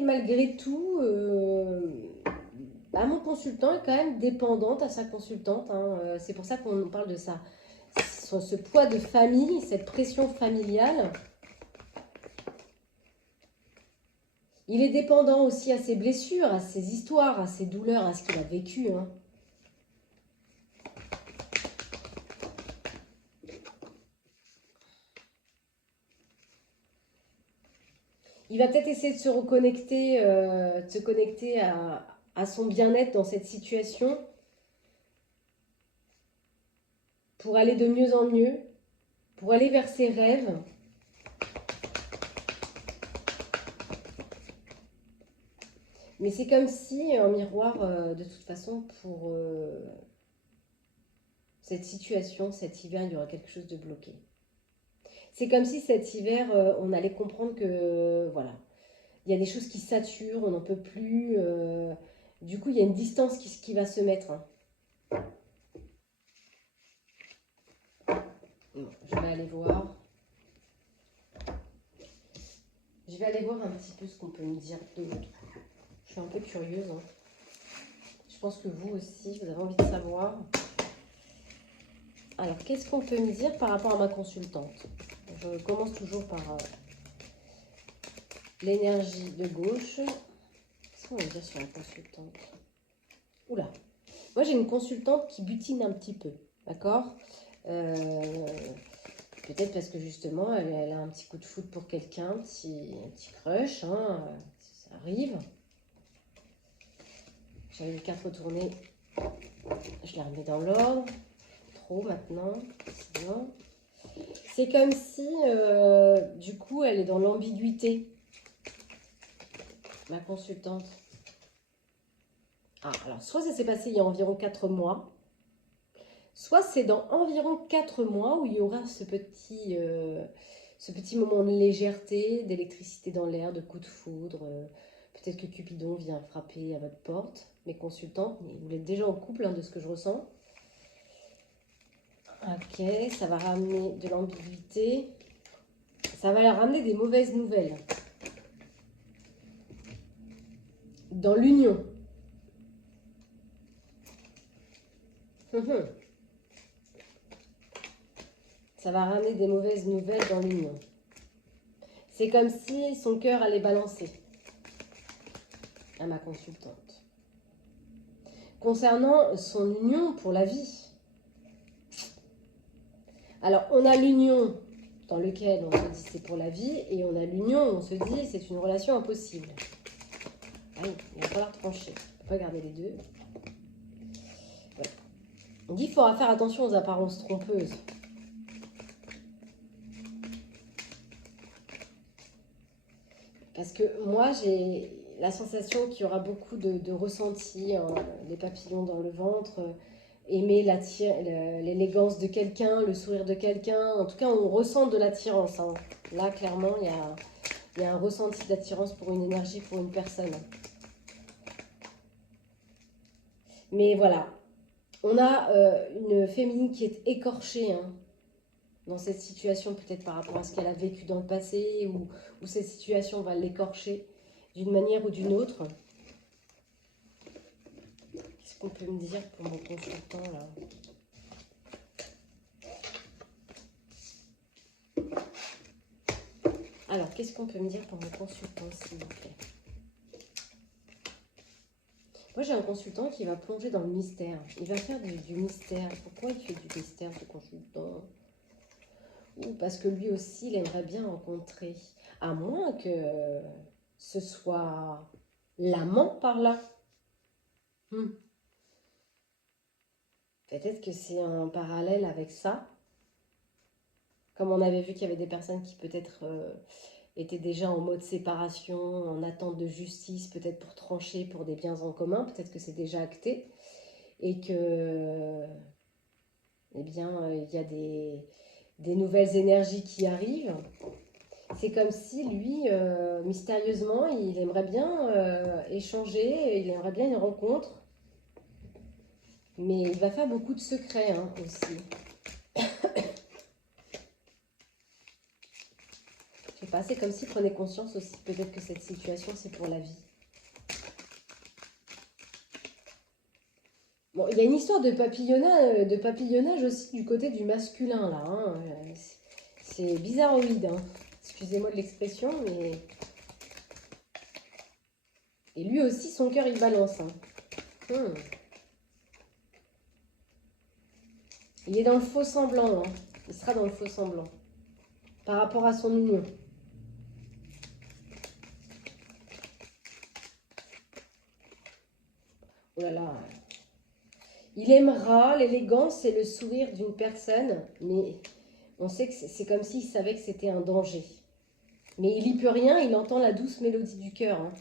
malgré tout, mon consultant est quand même dépendante à sa consultante. Hein. C'est pour ça qu'on parle de ça. Ce poids de famille, cette pression familiale. Il est dépendant aussi à ses blessures, à ses histoires, à ses douleurs, à ce qu'il a vécu. Hein. Il va peut-être essayer de se reconnecter, de se connecter à son bien-être dans cette situation pour aller de mieux en mieux, pour aller vers ses rêves. Mais c'est comme si, en miroir, de toute façon, pour cette situation, cet hiver, il y aura quelque chose de bloqué. C'est comme si cet hiver, on allait comprendre que, voilà, il y a des choses qui saturent, on n'en peut plus. Du coup, il y a une distance qui va se mettre. Hein. Bon, je vais aller voir. Je vais aller voir un petit peu ce qu'on peut me dire de l'autre. Je suis un peu curieuse. Hein. Je pense que vous aussi, vous avez envie de savoir. Alors, qu'est-ce qu'on peut me dire par rapport à ma consultante? Je commence toujours par l'énergie de gauche. Qu'est-ce qu'on va me dire sur la consultante? Oula. Moi, j'ai une consultante qui butine un petit peu. D'accord peut-être parce que justement, elle a un petit coup de foudre pour quelqu'un, un petit crush. Hein, ça arrive. J'avais les cartes retournées. Je les remets dans l'ordre. Trop maintenant. C'est bien. C'est comme si, du coup, elle est dans l'ambiguïté. Ma consultante. Ah, alors, soit ça s'est passé il y a environ 4 mois, soit c'est dans environ 4 mois où il y aura ce petit moment de légèreté, d'électricité dans l'air, de coup de foudre, Peut-être que Cupidon vient frapper à votre porte, mes consultants. Vous êtes déjà en couple, hein, de ce que je ressens. Ok, ça va ramener de l'ambiguïté. Ça va leur ramener des mauvaises nouvelles. Dans l'union. Ça va ramener des mauvaises nouvelles dans l'union. C'est comme si son cœur allait balancer à ma consultante. Concernant son union pour la vie. Alors, on a l'union dans laquelle on se dit c'est pour la vie, et on a l'union où on se dit c'est une relation impossible. Allez, il va falloir trancher. On ne peut pas garder les deux. Voilà. On dit qu'il faudra faire attention aux apparences trompeuses. Parce que moi, j'ai la sensation qu'il y aura beaucoup de ressentis, hein, des papillons dans le ventre, aimer l'élégance de quelqu'un, le sourire de quelqu'un. En tout cas, on ressent de l'attirance. Hein. Là, clairement, il y a un ressenti d'attirance pour une énergie, pour une personne. Mais voilà, on a une féminine qui est écorchée, hein, dans cette situation, peut-être par rapport à ce qu'elle a vécu dans le passé, ou cette situation va l'écorcher d'une manière ou d'une autre. Qu'est-ce qu'on peut me dire pour mon consultant là? Alors, qu'est-ce qu'on peut me dire pour mon consultant, s'il vous plaît? Moi, j'ai un consultant qui va plonger dans le mystère. Il va faire du mystère. Pourquoi il fait du mystère, ce consultant? Ou parce que lui aussi, il aimerait bien rencontrer. À moins que ce soit l'amant par là. Peut-être que c'est un parallèle avec ça. Comme on avait vu qu'il y avait des personnes qui peut-être étaient déjà en mode séparation, en attente de justice, peut-être pour trancher pour des biens en commun. Peut-être que c'est déjà acté. Et que, eh bien, il y a des nouvelles énergies qui arrivent. C'est comme si lui, mystérieusement, il aimerait bien échanger, il aimerait bien une rencontre. Mais il va faire beaucoup de secrets, hein, aussi. Je sais pas, c'est comme s'il prenait conscience aussi, peut-être que cette situation, c'est pour la vie. Bon, il y a une histoire de papillonnage aussi du côté du masculin, là. Hein. C'est bizarroïde, hein. Excusez-moi de l'expression, mais... Et lui aussi, son cœur, il balance. Hein. Il est dans le faux semblant. Hein. Il sera dans le faux semblant. Par rapport à son union. Oh là là. Il aimera l'élégance et le sourire d'une personne, mais on sait que c'est comme s'il savait que c'était un danger. Mais il n'y peut rien, il entend la douce mélodie du cœur. Hein.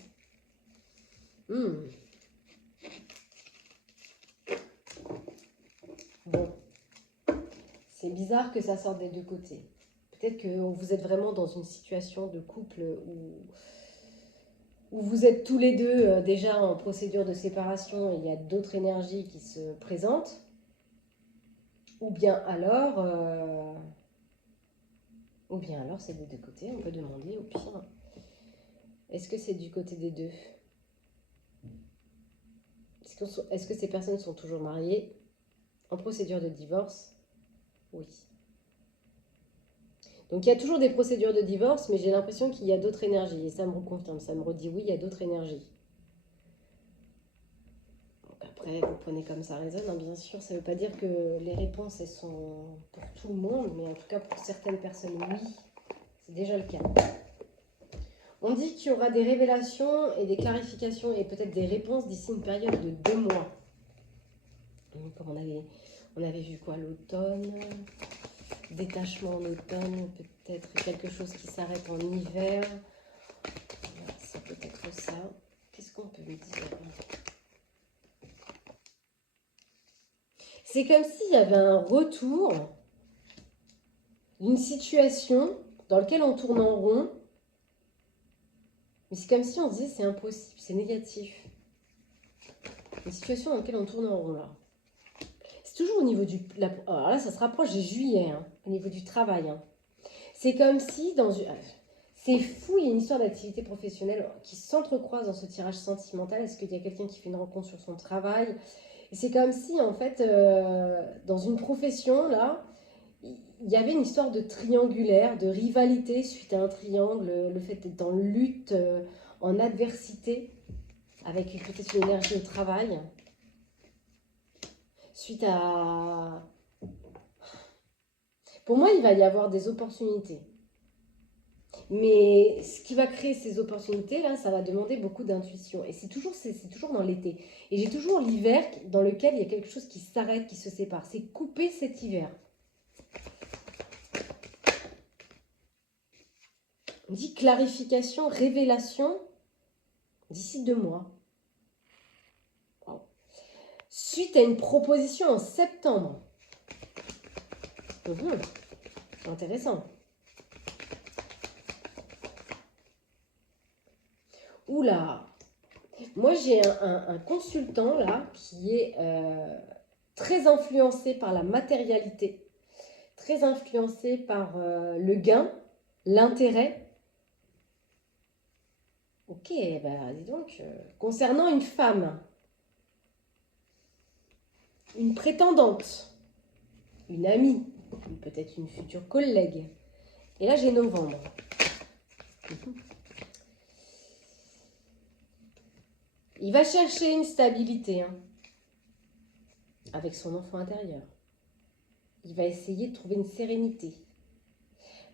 Bon. C'est bizarre que ça sorte des deux côtés. Peut-être que vous êtes vraiment dans une situation de couple où vous êtes tous les deux déjà en procédure de séparation et il y a d'autres énergies qui se présentent. Ou bien alors c'est des deux côtés, on peut demander au pire. Est-ce que c'est du côté des deux? Est-ce que ces personnes sont toujours mariées, en procédure de divorce? Oui. Donc il y a toujours des procédures de divorce, mais j'ai l'impression qu'il y a d'autres énergies. Et ça me reconfirme, ça me redit oui, il y a d'autres énergies. Donc après, vous prenez comme ça résonne, hein, bien sûr. Ça ne veut pas dire que les réponses, elles sont pour tout le monde, mais en tout cas pour certaines personnes, oui. C'est déjà le cas. On dit qu'il y aura des révélations et des clarifications et peut-être des réponses d'ici une période de 2 mois. Comme on avait vu quoi, l'automne, détachement en automne, peut-être quelque chose qui s'arrête en hiver. Ça peut être ça. Qu'est-ce qu'on peut me dire? C'est comme s'il y avait un retour d'une situation dans laquelle on tourne en rond, Mais c'est comme si on se disait c'est impossible, c'est négatif. Une situation dans laquelle on tourne en rond là. C'est toujours au niveau du... Alors là, ça se rapproche des juillet, hein, au niveau du travail. Hein. C'est comme si dans une... C'est fou, il y a une histoire d'activité professionnelle qui s'entrecroise dans ce tirage sentimental. Est-ce qu'il y a quelqu'un qui fait une rencontre sur son travail? Et c'est comme si, en fait, dans une profession, là, il y avait une histoire de triangulaire, de rivalité suite à un triangle, le fait d'être en lutte, en adversité, avec peut-être une énergie au travail, suite à... Pour moi, il va y avoir des opportunités. Mais ce qui va créer ces opportunités-là, ça va demander beaucoup d'intuition. Et c'est toujours dans l'été. Et j'ai toujours l'hiver dans lequel il y a quelque chose qui s'arrête, qui se sépare. C'est couper cet hiver. On dit clarification, révélation d'ici 2 mois. Wow. Suite à une proposition en septembre. C'est intéressant. Oula, moi j'ai un consultant là qui est très influencé par la matérialité, très influencé par le gain, l'intérêt. Ok, bah dis donc, concernant une femme, une prétendante, une amie, peut-être une future collègue. Et là j'ai novembre. Il va chercher une stabilité hein, avec son enfant intérieur. Il va essayer de trouver une sérénité.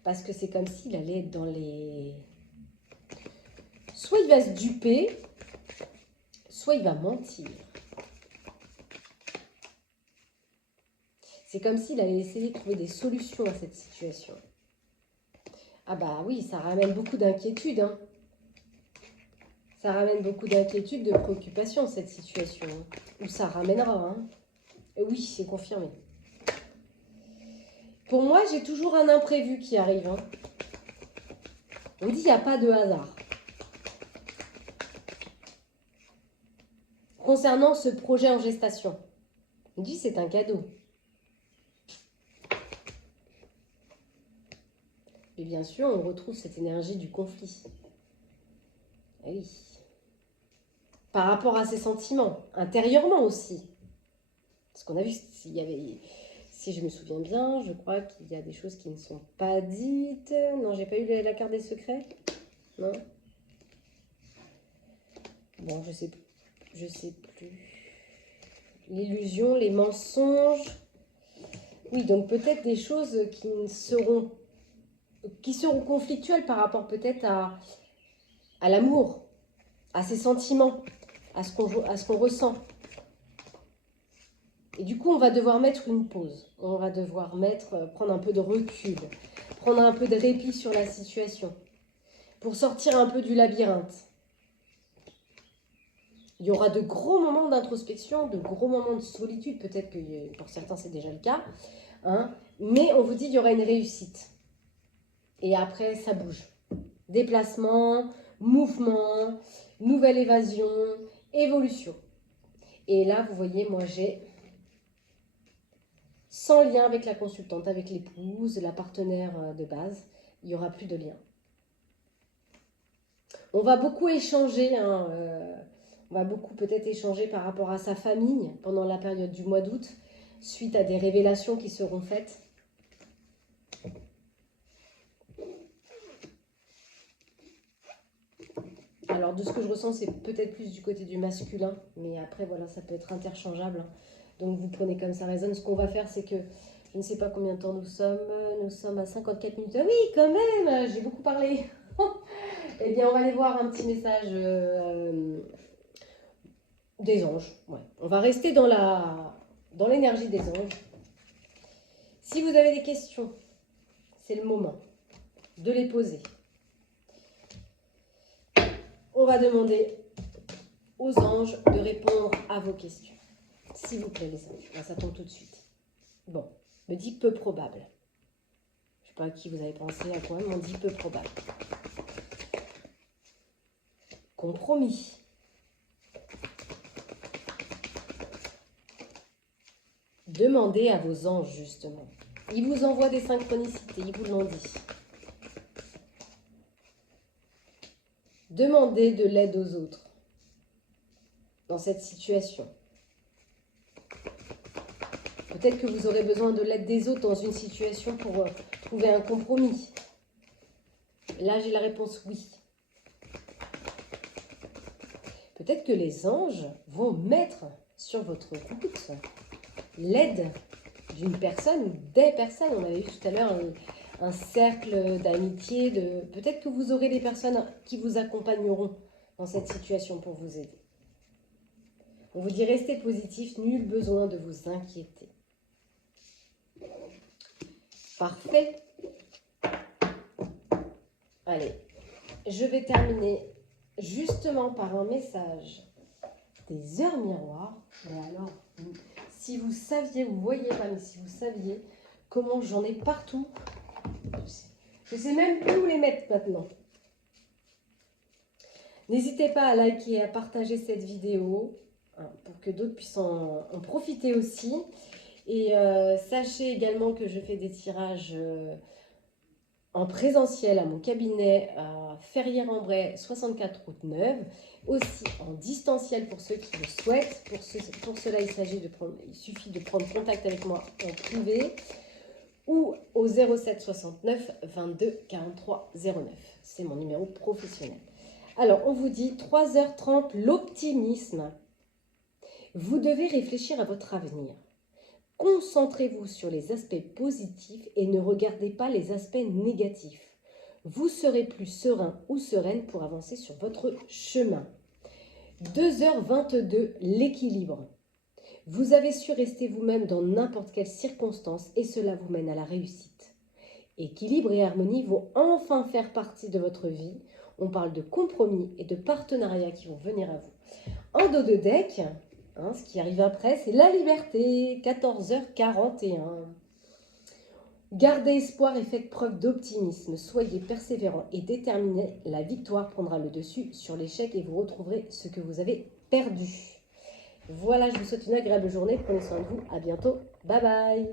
Parce que c'est comme s'il allait être dans les... Soit il va se duper, soit il va mentir. C'est comme s'il allait essayer de trouver des solutions à cette situation. Ah bah oui, ça ramène beaucoup d'inquiétude. Hein. Ça ramène beaucoup d'inquiétude, de préoccupation, cette situation. Ou ça ramènera. Hein. Et oui, c'est confirmé. Pour moi, j'ai toujours un imprévu qui arrive. Hein. On dit qu'il n'y a pas de hasard. Concernant ce projet en gestation, on dit que c'est un cadeau. Et bien sûr, on retrouve cette énergie du conflit. Et oui. Par rapport à ses sentiments, intérieurement aussi. Parce qu'on a vu s'il y avait... Si je me souviens bien, je crois qu'il y a des choses qui ne sont pas dites. Non, j'ai pas eu la carte des secrets. Non. Bon, je sais plus. L'illusion, les mensonges. Oui, donc peut-être des choses qui seront conflictuelles par rapport peut-être à l'amour, à ses sentiments, à ce qu'on ressent. Et du coup, on va devoir mettre une pause. On va devoir prendre un peu de recul, prendre un peu de répit sur la situation pour sortir un peu du labyrinthe. Il y aura de gros moments d'introspection, de gros moments de solitude. Peut-être que pour certains, c'est déjà le cas. Hein, mais on vous dit qu'il y aura une réussite. Et après, ça bouge. Déplacement, mouvement, nouvelle évasion, évolution. Et là, vous voyez, moi, j'ai... Sans lien avec la consultante, avec l'épouse, la partenaire de base, il n'y aura plus de lien. On va beaucoup échanger, hein, on va beaucoup peut-être échanger par rapport à sa famille pendant la période du mois d'août, suite à des révélations qui seront faites. Alors, de ce que je ressens, c'est peut-être plus du côté du masculin, mais après, voilà, ça peut être interchangeable. Donc, vous prenez comme ça résonne. Ce qu'on va faire, c'est que je ne sais pas combien de temps nous sommes. Nous sommes à 54 minutes. Ah oui, quand même, j'ai beaucoup parlé. Eh bien, on va aller voir un petit message des anges. Ouais. On va rester dans l'énergie des anges. Si vous avez des questions, c'est le moment de les poser. On va demander aux anges de répondre à vos questions. S'il vous plaît, les anges. Là, ça tombe tout de suite. Bon, me dit peu probable. Je ne sais pas à qui vous avez pensé, à quoi, mais on dit peu probable. compromis. Demandez à vos anges, justement. Ils vous envoient des synchronicités, ils vous l'ont dit. Demandez de l'aide aux autres dans cette situation. Peut-être que vous aurez besoin de l'aide des autres dans une situation pour trouver un compromis. Là, j'ai la réponse oui. Peut-être que les anges vont mettre sur votre route l'aide d'une personne ou des personnes. On avait vu tout à l'heure un cercle d'amitié. Peut-être que vous aurez des personnes qui vous accompagneront dans cette situation pour vous aider. On vous dit restez positif, nul besoin de vous inquiéter. Parfait. Allez, je vais terminer justement par un message des heures miroirs. Mais alors, si vous saviez, vous ne voyez pas, mais si vous saviez comment j'en ai partout, je ne sais même plus où les mettre maintenant. N'hésitez pas à liker et à partager cette vidéo pour que d'autres puissent en profiter aussi. Et sachez également que je fais des tirages en présentiel à mon cabinet à Ferrières-en-Bray, 64 route Neuve. Aussi en distanciel pour ceux qui le souhaitent. Pour cela, il suffit de prendre contact avec moi en privé ou au 07 69 22 43 09. C'est mon numéro professionnel. Alors, on vous dit 3h30, l'optimisme. Vous devez réfléchir à votre avenir. Concentrez-vous sur les aspects positifs et ne regardez pas les aspects négatifs. Vous serez plus serein ou sereine pour avancer sur votre chemin. 2h22, l'équilibre. Vous avez su rester vous-même dans n'importe quelle circonstance et cela vous mène à la réussite. Équilibre et harmonie vont enfin faire partie de votre vie. On parle de compromis et de partenariats qui vont venir à vous. En dos de deck, ce qui arrive après, c'est la liberté, 14h41. Gardez espoir et faites preuve d'optimisme. Soyez persévérant et déterminé. La victoire prendra le dessus sur l'échec et vous retrouverez ce que vous avez perdu. Voilà, je vous souhaite une agréable journée. Prenez soin de vous. À bientôt. Bye bye.